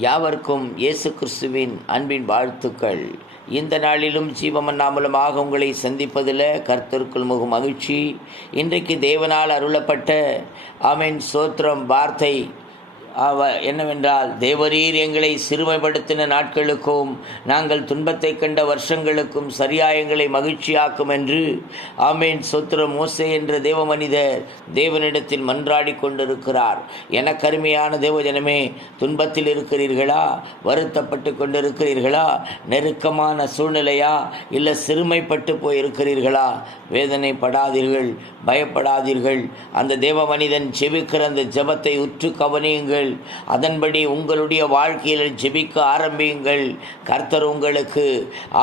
யாவர்க்கும் இயேசு கிறிஸ்துவின் அன்பின் வாழ்த்துக்கள். இந்த நாளிலும் ஜீவமன்னா மூலமாக உங்களை சந்திப்பதில் கர்த்தருக்குள் மிகு மகிழ்ச்சி. இன்றைக்கு தேவனால் அருளப்பட்ட ஆமென் ஸ்தோத்திரம் வார்த்தை என்னவென்றால், தேவரீர் எங்களை சிறுமைப்படுத்தின நாட்களுக்கும் நாங்கள் துன்பத்தை கண்ட வருஷங்களுக்கும் சரியாயங்களை மகிழ்ச்சியாக்கும் என்று ஆமேன் ஸ்தோத்திரம் மோசே என்ற தேவ மனிதர் தேவனிடத்தில் மன்றாடி கொண்டிருக்கிறார். எனக்கருமையான தேவஜனமே, துன்பத்தில் இருக்கிறீர்களா? வருத்தப்பட்டு கொண்டிருக்கிறீர்களா? நெருக்கமான சூழ்நிலையா? இல்லை சிறுமைப்பட்டு போயிருக்கிறீர்களா? வேதனைப்படாதீர்கள், பயப்படாதீர்கள். அந்த தேவ மனிதன் ஜெபிக்கிற அந்த ஜெபத்தை உற்று கவனியுங்கள். அதன்படி உங்களுடைய வாழ்க்கையில் ஜெபிக்க ஆரம்பியுங்கள். கர்த்தர் உங்களுக்கு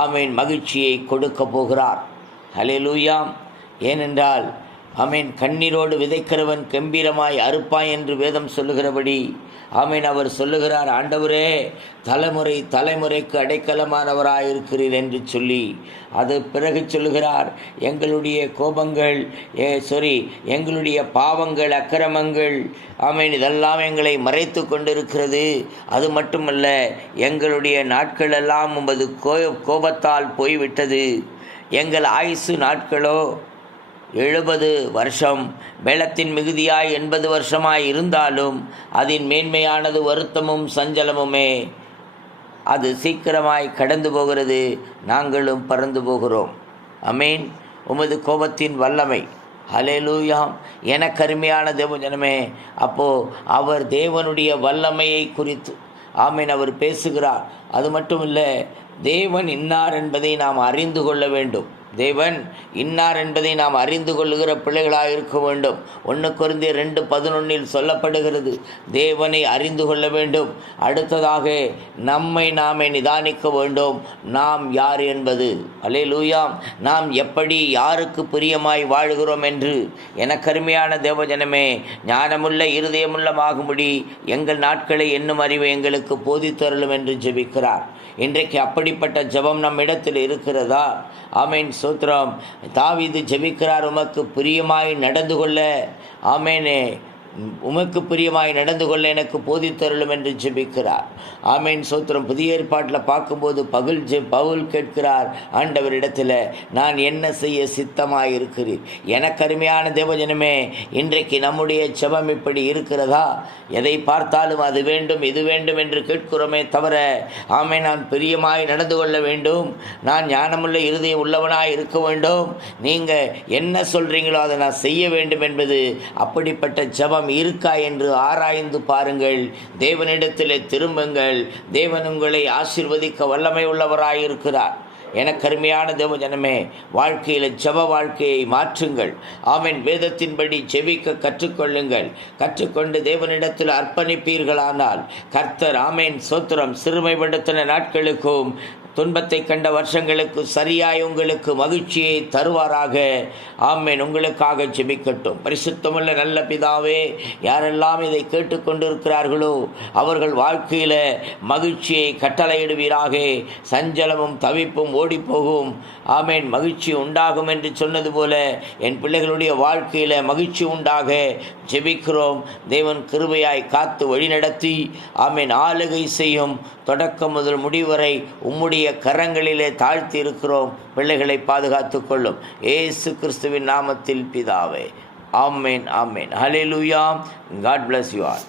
ஆமேன் மகிழ்ச்சியை கொடுக்க போகிறார். ஹல்லேலூயா. ஏனென்றால் ஆமேன் கண்ணீரோடு விதைக்கிறவன் கம்பீரமாய் அறுப்பாய் என்று வேதம் சொல்லுகிறபடி ஆமேன் அவர் சொல்லுகிறார், ஆண்டவரே தலைமுறை தலைமுறைக்கு அடைக்கலமானவராயிருக்கிறீர் என்று சொல்லி அது பிறகு சொல்லுகிறார், எங்களுடைய கோபங்கள் எங்களுடைய பாவங்கள் அக்கிரமங்கள் ஆமேன் இதெல்லாம் எங்களை மறைத்து கொண்டிருக்கிறது. அது மட்டுமல்ல, எங்களுடைய நாட்களெல்லாம் உமது கோபத்தால் போய்விட்டது. எங்கள் ஆயுசு நாட்களோ 70 வருஷம், வெள்ளத்தின் மிகுதியாய் 80 வருஷமாய் இருந்தாலும் அதன் மேன்மையானது வருத்தமும் சஞ்சலமுமே. அது சீக்கிரமாய் கடந்து போகிறது, நாங்களும் பறந்து போகிறோம். அமேன். உமது கோபத்தின் வல்லமை. ஹல்லேலூயா. எனக்கருமையான தேவஜனமே, அப்போது அவர் தேவனுடைய வல்லமையை குறித்து ஆமேன் அவர் பேசுகிறார். அது மட்டும் இல்லை, தேவன் இன்னார் என்பதை நாம் அறிந்து கொள்ள வேண்டும். தேவன் இன்னார் என்பதை நாம் அறிந்து கொள்ளுகிற பிள்ளைகளாக இருக்க வேண்டும். 1 கொரிந்தியர் 2:11 சொல்லப்படுகிறது, தேவனை அறிந்து கொள்ள வேண்டும். அடுத்ததாக நம்மை நாமே நிதானிக்க வேண்டும். நாம் யார் என்பது. அல்லேலூயா. நாம் எப்படி யாருக்கு பிரியமாய் வாழுகிறோம் என்று. எனக்கருமையான தேவஜனமே, ஞானமுள்ள இருதயமுள்ளமாகும்படி எங்கள் நாட்களை என்னும் அறிவை எங்களுக்கு போதித்தருளும் என்று ஜெபிக்கிறார். இன்றைக்கு அப்படிப்பட்ட ஜெபம் நம் இடத்தில் இருக்கிறதா? ஆமேன் ஸ்தோத்திரம். தாவீது ஜெபிக்கிறார், உமக்கு பிரியமாய் நடந்து கொள்ள ஆமேனே உமக்கு பிரியமாய் நடந்து கொள்ள எனக்கு போதித்தருளும் என்று ஜெபிக்கிறார். ஆமேன் ஸ்தோத்திரம். புதிய ஏற்பாட்டில் பார்க்கும்போது பவுல் கேட்கிறார் ஆண்டவரிடத்தில், நான் என்ன செய்ய சித்தமாய் இருக்கிறீர்? எனக்கருமையான தேவஜனமே, இன்றைக்கு நம்முடைய ஜெபம் இப்படி இருக்கிறதா? எதை பார்த்தாலும் அது வேண்டும் இது வேண்டும் என்று கேட்கிறோமே தவிர, ஆமே நான் பிரியமாய் நடந்து கொள்ள வேண்டும், நான் ஞானமுள்ள இருதயம் உள்ளவனாய் இருக்க வேண்டும், நீங்கள் என்ன சொல்கிறீங்களோ அதை நான் செய்ய வேண்டும் என்பது அப்படிப்பட்ட ஜெபம் இருக்கா என்று ஆராய்ந்து பாருங்கள். தேவனிடத்திலே திரும்புங்கள். தேவன் உங்களை ஆசீர்வதிக்க வல்லமை உள்ளவராயிருக்கிறார். எனக்கருமையான தேவஜனமே, வாழ்க்கையில் ஜெப வாழ்க்கையை மாற்றுங்கள். ஆமென். வேதத்தின்படி ஜெபிக்க கற்றுக்கொள்ளுங்கள். கற்றுக்கொண்டு தேவனிடத்தில் அர்ப்பணிப்பீர்களானால் கர்த்தர் ஆமென் ஸ்தோத்திரம் சிறுமைப்படுத்தின நாட்களுக்கும் துன்பத்தை கண்ட வருஷங்களுக்கு சரியாய் உங்களுக்கு மகிழ்ச்சியை தருவாராக. ஆமென். உங்களுக்காக ஜெபிக்கட்டும். பரிசுத்தமுள்ள நல்ல பிதாவே, யாரெல்லாம் இதை கேட்டுக்கொண்டிருக்கிறார்களோ அவர்கள் வாழ்க்கையில் மகிழ்ச்சியை கட்டளையிடுவீராக. சஞ்சலமும் தவிப்பும் ஓடிப்போகும். ஆமென். மகிழ்ச்சி உண்டாகும் என்று சொன்னது போல என் பிள்ளைகளுடைய வாழ்க்கையில் மகிழ்ச்சி உண்டாக ஜெபிக்கிறோம். தேவன் கிருபையாய் காத்து வழிநடத்தி ஆமென் ஆளுகை செய்யும். தொடக்கம் முதல் முடிவரை உம்முடைய கரங்களிலே தாழ்த்தி இருக்கிறோம். பிள்ளைகளை பாதுகாத்து கொள்ளும். இயேசு கிறிஸ்துவின் நாமத்தில் பிதாவே. ஆமென். ஆமென். ஹல்லேலூயா. God bless you all.